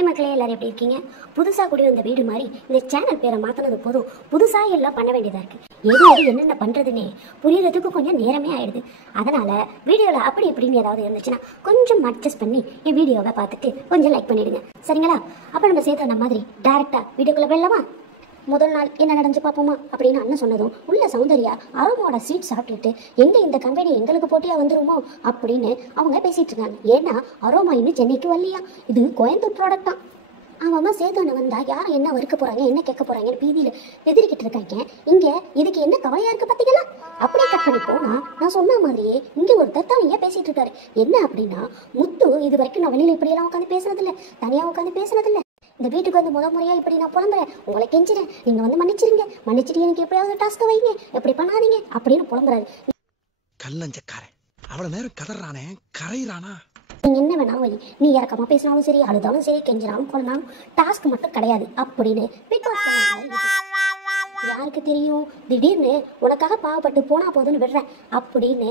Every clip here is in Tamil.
ஹாய் மக்களே, எல்லாரும் எப்படி இருக்கீங்க? புதுசாக கூடி வந்த வீடு மாதிரி இந்த சேனல் பேரை மாற்றினது போதும் புதுசாக எல்லாம் பண்ண வேண்டியதாக இருக்குது. எது என்னென்ன பண்ணுறதுன்னே புரியறதுக்கு கொஞ்சம் நேரமே ஆயிடுது. அதனால் வீடியோவில் அப்படி இப்படின்னு ஏதாவது இருந்துச்சுன்னா கொஞ்சம் அட்ஜஸ்ட் பண்ணி என் வீடியோவை பார்த்துட்டு கொஞ்சம் லைக் பண்ணிவிடுங்க, சரிங்களா? அப்போ நம்ம சேர்த்த மாதிரி டேரெக்டாக வீடியோக்குள்ளே போயிடலாமா? முதல் நாள் என்ன நடந்து பார்ப்போமா அப்படின்னு அண்ணன் சொன்னதும் உள்ள சௌந்தர்யா அரோமாவோட ஸ்வீட் சாப்பிட்டுட்டு எங்க இந்த கம்பெனி எங்களுக்கு போட்டியா வந்துருமோ அப்படின்னு அவங்க பேசிட்டு இருக்காங்க. ஏன்னா அரோமா இன்னும் சென்னைக்கு வரலையா, இது கோயம்புத்தூர் ப்ராடக்ட் தான். அவன் சேதனை வந்தா யாரும் என்ன வறுக்க போறாங்க, என்ன கேட்க போறாங்கன்னு பீதியில எதிரிக்கிட்டு இருக்காங்க. இங்க இதுக்கு என்ன கவலையா இருக்கு பாத்தீங்களா? அப்படியே கட் பண்ணி போனா நான் சொன்ன மாதிரியே இங்க ஒருத்தர் தனியா பேசிட்டு இருக்காரு. என்ன அப்படின்னா, முத்து இது வரைக்கும் நான் வெளியில இப்படி எல்லாம் உட்காந்து பேசுனது இல்ல, தனியா உட்காந்து பேசுனது இல்ல. இந்த வீட்டுக்கு வந்து முறையா இப்படி நான் புலம்புறேன், உங்களை கெஞ்சிறேன், நீங்க வந்து மன்னிச்சிருங்க, மன்னிச்சிட்டு எனக்கு எப்படியாவது டாஸ்க் வைங்க, எப்படி பண்ணாதீங்க அப்படின்னு புலம்புறாரு. கல்லஞ்சக்காரன் அவ்வளவு நேரம் கதறானே கரையிறானா? நீங்க என்ன வேணாலும் வை, நீ இறக்கமா பேசினாலும் சரி, அழுதாலும் சரி, கெஞ்சினாலும் கொண்டாலும் டாஸ்க் மட்டும் கிடையாது அப்படின்னு பிக் பாஸ் சொன்னாங்க. யாருக்கு தெரியும், திடீர்னு உனக்காக பாவப்பட்டு போனா போதுன்னு விடுறேன் அப்படின்னு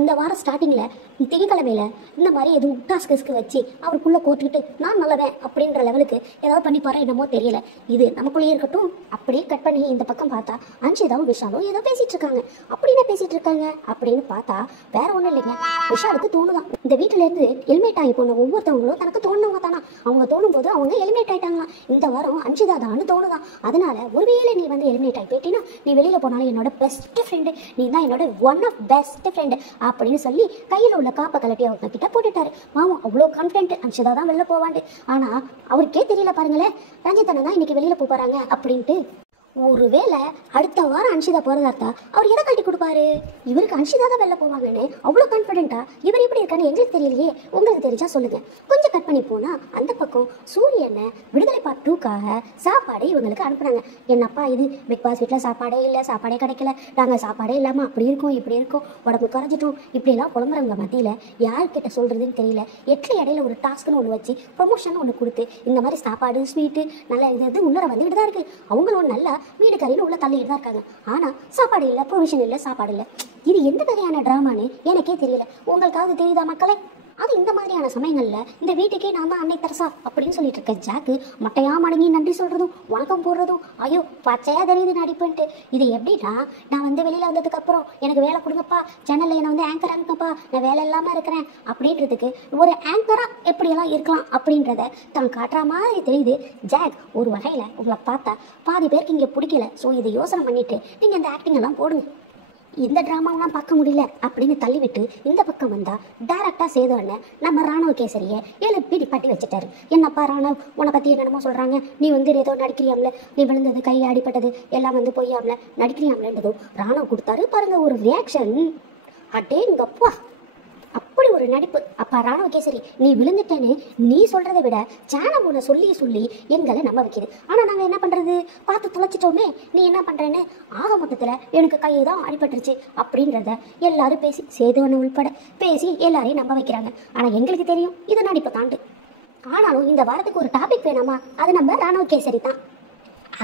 இந்த வாரம் ஸ்டார்டிங்ல திங்கக்கிழமையில இந்த மாதிரி எதுவும் டாஸ்க்கு வச்சு அவருக்குள்ள கோத்துக்கிட்டு நான் நல்லவேன் அப்படின்ற லெவலுக்கு ஏதாவது பண்ணி பாரு, என்னமோ தெரியல. இது நமக்குள்ளேயே இருக்கட்டும். அப்படியே கட் பண்ணி இந்த பக்கம் பார்த்தா அன்ஷிதாவும் விஷாலும் ஏதோ பேசிட்டு இருக்காங்க. அப்படின்னு பேசிட்டு இருக்காங்க அப்படின்னு பார்த்தா வேற ஒண்ணும் இல்லைங்க, விஷாலுக்கு தோணுதான் இந்த வீட்டுல இருந்து எலிமினேட் ஆகி போன ஒவ்வொருத்தவங்களும் தனக்கு தோணுனவங்க தானா, அவங்க தோணும் போது அவங்க எலிமினேட் ஆயிட்டாங்களாம். இந்த வாரம் அன்ஷிதா தான் தோணுதான். அதனால ஒருவேளை நீ வந்து எலிமினேட் ஆகி போயிட்டீங்கன்னா நீ வெளியில போனாலும் என்னோட பெஸ்ட் ஃப்ரெண்டு, நீ தான் என்னோட ஒன் ஆஃப் பெஸ்ட் ஃப்ரெண்டு அப்படின்னு சொல்லி கையில உள்ள காப்பை கலட்டி அவங்க கிட்ட போட்டுட்டாரு. மாமா அவ்வளோ கான்ஃபிடென்ட், அன்ஷிதா தான் வெளில போவாண்டு. ஆனா அவருக்கே தெரியல பாருங்களேன், ரஞ்சித் அண்ணன் தான் இன்னைக்கு வெளியில போறாங்க அப்படின்ட்டு. ஒருவேளை அடுத்த வாரம் அன்ஷிதா போறதா இருந்தா அவர் எதை கட்டி கொடுப்பாரு? இவருக்கு அன்ஷிதா தான் வெளில போவாங்கன்னு அவ்வளோ கான்ஃபிடென்ட்டா இவர் எப்படி இருக்கான்னு எங்களுக்கு தெரியலையே. உங்களுக்கு தெரிஞ்சா சொல்லுங்க. கொஞ்சம் கட் பண்ணி போனா அந்த பக்கம் சூரியனை விடுதலை பார்ட் 2க்காக சாப்பாடு இவங்களுக்கு அனுப்புனாங்க. என்னப்பா இது, பிக் பாஸ் வீட்டில் சாப்பாடே இல்லை, சாப்பாடே கிடைக்கல, நாங்கள் சாப்பாடே இல்லாமல் அப்படி இருக்கோம் இப்படி இருக்கோம், உடம்பு குறைஞ்சிட்டோம், இப்படிலாம் புலம்புறவங்க மத்தியில் யார்கிட்ட சொல்றதுன்னு தெரியல. எட்டில் இடையில ஒரு டாஸ்க்னு ஒன்று வச்சு ப்ரொமோஷன் ஒன்று கொடுத்து இந்த மாதிரி சாப்பாடு ஸ்வீட்டு நல்ல இது உள்ளர வந்துட்டு தான் இருக்கு. அவங்களும் நல்லா வீடு கரையில் உள்ள தள்ளிட்டு தான் இருக்காங்க. ஆனால் சாப்பாடு இல்லை, ப்ரொவிஷன் இல்லை, சாப்பாடு இல்லை. இது எந்த வகையான ட்ராமான்னு எனக்கே தெரியல. உங்களுக்காவது தெரியுதா மக்களே? அது இந்த மாதிரியான சமயங்களில் இந்த வீட்டுக்கே நான் தான் அன்னை தரசா அப்படின்னு சொல்லிட்டு இருக்கேன். ஜாக்கு மட்டையா மடங்கி நன்றி சொல்றதும் வணக்கம் போடுறதும் ஐயோ பச்சையா தெரியுது நடிப்புன்ட்டு. இது எப்படின்னா, நான் வந்து வெளியில வந்ததுக்கு அப்புறம் எனக்கு வேலை கொடுங்கப்பா, சேனல்ல என்னை வந்து ஆங்கர் அனுப்பப்பா, நான் வேலை இல்லாம இருக்கிறேன் அப்படின்றதுக்கு ஒரு ஆங்கரா எப்படியெல்லாம் இருக்கலாம் அப்படின்றத தான் காட்டுற மாதிரி தெரியுது. ஜாக் ஒரு வகையில உங்களை பார்த்தா பாதி பேருக்கு இங்கே பிடிக்கல. ஸோ இதை யோசனை பண்ணிட்டு நீங்க இந்த ஆக்டிங் எல்லாம் போடுங்க. இந்த ட்ராமாவெலாம் பார்க்க முடியல அப்படின்னு தள்ளிவிட்டு இந்த பக்கம் வந்தா டேரக்டா சேதோன்னு நம்ம ராணுவ கேசரியை எழுப்பி நிப்பாட்டி வச்சுட்டாரு. என்னப்பா ராணுவ், உன்னை பத்தி என்னென்னமோ சொல்றாங்க, நீ வந்து ஏதோ நடிக்கிறியாம்ல, நீ விழுந்தது கை அடிப்பட்டது எல்லாம் வந்து பொய்யாம்ல நடிக்கிறியாம்லன்றதும் ராணுவ கொடுத்தாரு பாருங்க ஒரு ரியாக்ஷன். அடேங்கப்பா, அப்படி ஒரு நடிப்பு. அப்பா ராணுவ கேசரி, நீ விழுந்துட்டேன்னு நீ சொல்றதை விட சேனல் உன்னை சொல்லி சொல்லி எங்களை நம்ப வைக்கிது. ஆனா நாங்க என்ன பண்றது, பார்த்து தொலைச்சிட்டோமே, நீ என்ன பண்றேன்னு. ஆக மொத்தத்துல எனக்கு கையை தான் அடிபட்டுருச்சு அப்படின்றத எல்லாரும் பேசி சேதுவனை உள்பட பேசி எல்லாரையும் நம்ப வைக்கிறாங்க. ஆனா எங்களுக்கு தெரியும் இது நடிப்பு தாண்டு. ஆனாலும் இந்த வாரத்துக்கு ஒரு டாபிக் வேணாமா, அது நம்ம ராணுவ கேசரி தான்.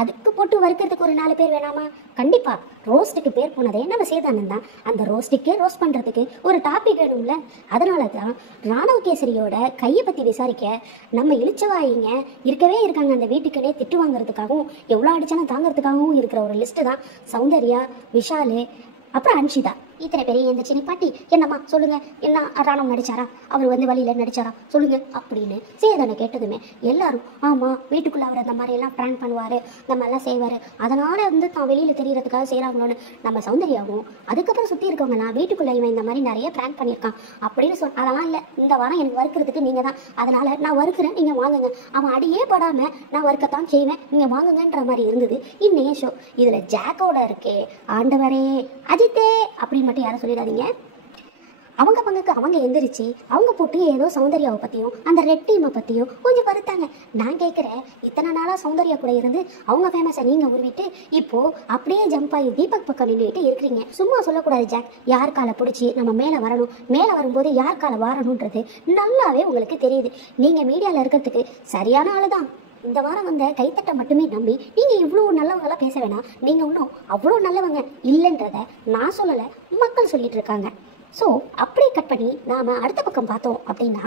அதுக்கு போட்டு வறுக்கிறதுக்கு ஒரு 4 பேர் வேணாமா? கண்டிப்பா. ரோஸ்ட்டுக்கு பேர் போனதே நம்ம சேதானந்த் தான். அந்த ரோஸ்ட்டுக்கே ரோஸ்ட் பண்றதுக்கு ஒரு டாபிக் வேணும்ல. அதனால தான் ராணுவ கேசரியோட கையை பத்தி விசாரிக்க நம்ம இழிச்சவாயிங்க இருக்கவே இருக்காங்க. அந்த வீட்டுக்குன்னே திட்டு வாங்குறதுக்காகவும் எவ்வளோ அடிச்சாலும் தாங்கிறதுக்காகவும் இருக்கிற ஒரு லிஸ்ட்டு தான் சௌந்தர்யா, விஷாலு, அப்புறம் அன்ஷிதா. இத்தனை பேரையும் எந்திரிச்சு நிப்பாட்டி என்னம்மா சொல்லுங்க, என்ன ராணுவம் நடிச்சாரா, அவர் வந்து வழியில நடிச்சாரா சொல்லுங்க அப்படின்னு சேதனை கேட்டதுமே எல்லாரும் ஆமா வீட்டுக்குள்ள அவர் அந்த மாதிரி எல்லாம் பிளான் பண்ணுவாரு, இந்த மாதிரிலாம் செய்வாரு, அதனால வந்து தான் வெளியில தெரியறதுக்காக செய்யறாங்களோன்னு நம்ம சௌந்தர்யாவும் அதுக்கப்புறம் சுத்தி இருக்கவங்க நான் வீட்டுக்குள்ள இவன் இந்த மாதிரி நிறைய பிளான் பண்ணியிருக்கான் அப்படின்னு அதெல்லாம் இல்லை, இந்த வாரம் எனக்கு வறுக்கிறதுக்கு நீங்க தான், அதனால நான் வறுக்கிறேன் நீங்க வாங்குங்க, அவன் அடியே படாம நான் வறுக்கத்தான் செய்வேன் நீங்க வாங்குங்கன்ற மாதிரி இருந்தது இன்னையே ஷோ. இதுல ஜாக்கோட இருக்கே ஆண்டவரே அஜித்தே அப்படின்னு மட்டும் யாரும் சொல்லிடாதீங்க. அவங்க பங்குக்கு அவங்க எந்திரிச்சு அவங்க போட்டு ஏதோ சௌந்தர்யாவை பற்றியும் அந்த ரெட் டீமை பற்றியும் கொஞ்சம் பருத்தாங்க. நான் கேட்குறேன், இத்தனை நாளாக சௌந்தர்யா கூட இருந்து அவங்க ஃபேமஸை நீங்கள் உருவிட்டு இப்போது அப்படியே ஜம்ப் ஆகி தீபக் பக்கம் நின்றுட்டு இருக்கிறீங்க. சும்மா சொல்லக்கூடாது ஜாக், யார் காலை பிடிச்சி நம்ம மேலே வரணும், மேலே வரும்போது யார் காலை வாரணுன்றது நல்லாவே உங்களுக்கு தெரியுது. நீங்கள் மீடியாவில் இருக்கிறதுக்கு சரியான ஆள் தான். இந்த வாரம் வந்த கைத்தட்டை மட்டுமே நம்பி நீங்கள் இவ்வளோ நல்லவங்களாம் பேச வேணாம். நீங்கள் இன்னும் அவ்வளோ நல்லவங்க இல்லைன்றத நான் சொல்லலை, மக்கள் சொல்லிட்டு இருக்காங்க. ஸோ அப்படியே கட் பண்ணி நாம் அடுத்த பக்கம் பார்த்தோம் அப்படின்னா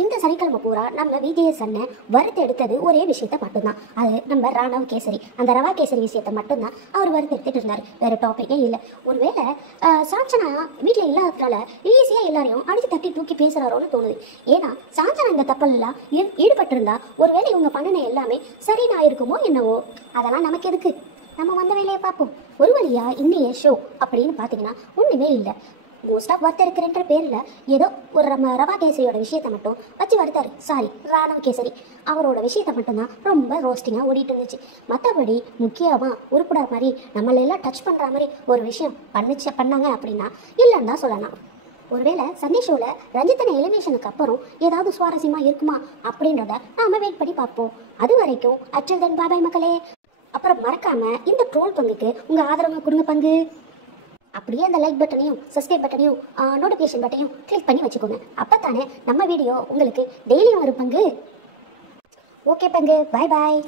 இந்த சனிக்கிழமை பூரா நம்ம விஜய் அண்ணன் வறுத்து எடுத்தது ஒரே விஷயத்த மட்டும்தான். அது நம்ம ராணவ் கேசரி, அந்த ரவா கேசரி விஷயத்த மட்டும்தான் அவர் வறுத்து எடுத்துட்டு இருந்தார். வேற டாபிக்கே இல்லை. ஒருவேளை சாஞ்சனா வீட்டில் இல்லாததுனால ஈஸியாக எல்லாரையும் அடிச்சு தட்டி தூக்கி பேசுறாரோன்னு தோணுது. ஏன்னா சாஞ்சனா இந்த தப்பெல்லாம் ஈடுபட்டிருந்தா ஒருவேளை இவங்க பண்ணின எல்லாமே சரினா இருக்குமோ என்னவோ. அதெல்லாம் நமக்கு எதுக்கு, நம்ம வந்த வேலையை பார்ப்போம். ஒரு வழியா இன்னைய ஷோ அப்படின்னு பார்த்தீங்கன்னா ஒன்றுமே இல்லை. மோஸ்ட் ஆஃப் வறுத்த இருக்கிறன்ற பேரில் ஏதோ ஒரு ரவா கேசரியோட விஷயத்தை மட்டும் வச்சு வறுத்தாரு. சாரி, ராணவ் கேசரி அவரோட விஷயத்தை மட்டும்தான் ரொம்ப ரோஸ்டிங்காக ஓடிட்டு இருந்துச்சு. மற்றபடி முக்கியமாக உருப்படாத மாதிரி நம்மளெல்லாம் டச் பண்ணுற மாதிரி ஒரு விஷயம் பண்ணாங்க அப்படின்னா இல்லைன்னு தான் சொல்லலாம். ஒருவேளை சண்டே ஷோவில் ரஞ்சித்தனை எலிமினேஷனுக்கு அப்புறம் ஏதாவது சுவாரஸ்யமாக இருக்குமா அப்படின்றத நாம வெயிட் பண்ணி பார்ப்போம். அது வரைக்கும் அச்சல் தன் பாபாய் மக்களே. அப்புறம் மறக்காம இந்த ட்ரோல் பங்குக்கு உங்கள் ஆதரவு கொடுங்க பங்கு. அப்படியே அந்த லைக் பட்டனையும் சப்ஸ்கிரைப் பட்டனையும் நோட்டிஃபிகேஷன் பட்டனையும் கிளிக் பண்ணி வச்சுக்கோங்க. அப்போ தானே நம்ம வீடியோ உங்களுக்கு டெய்லியும் வரும் பங்கு. ஓகே பங்கு, பாய் பாய்.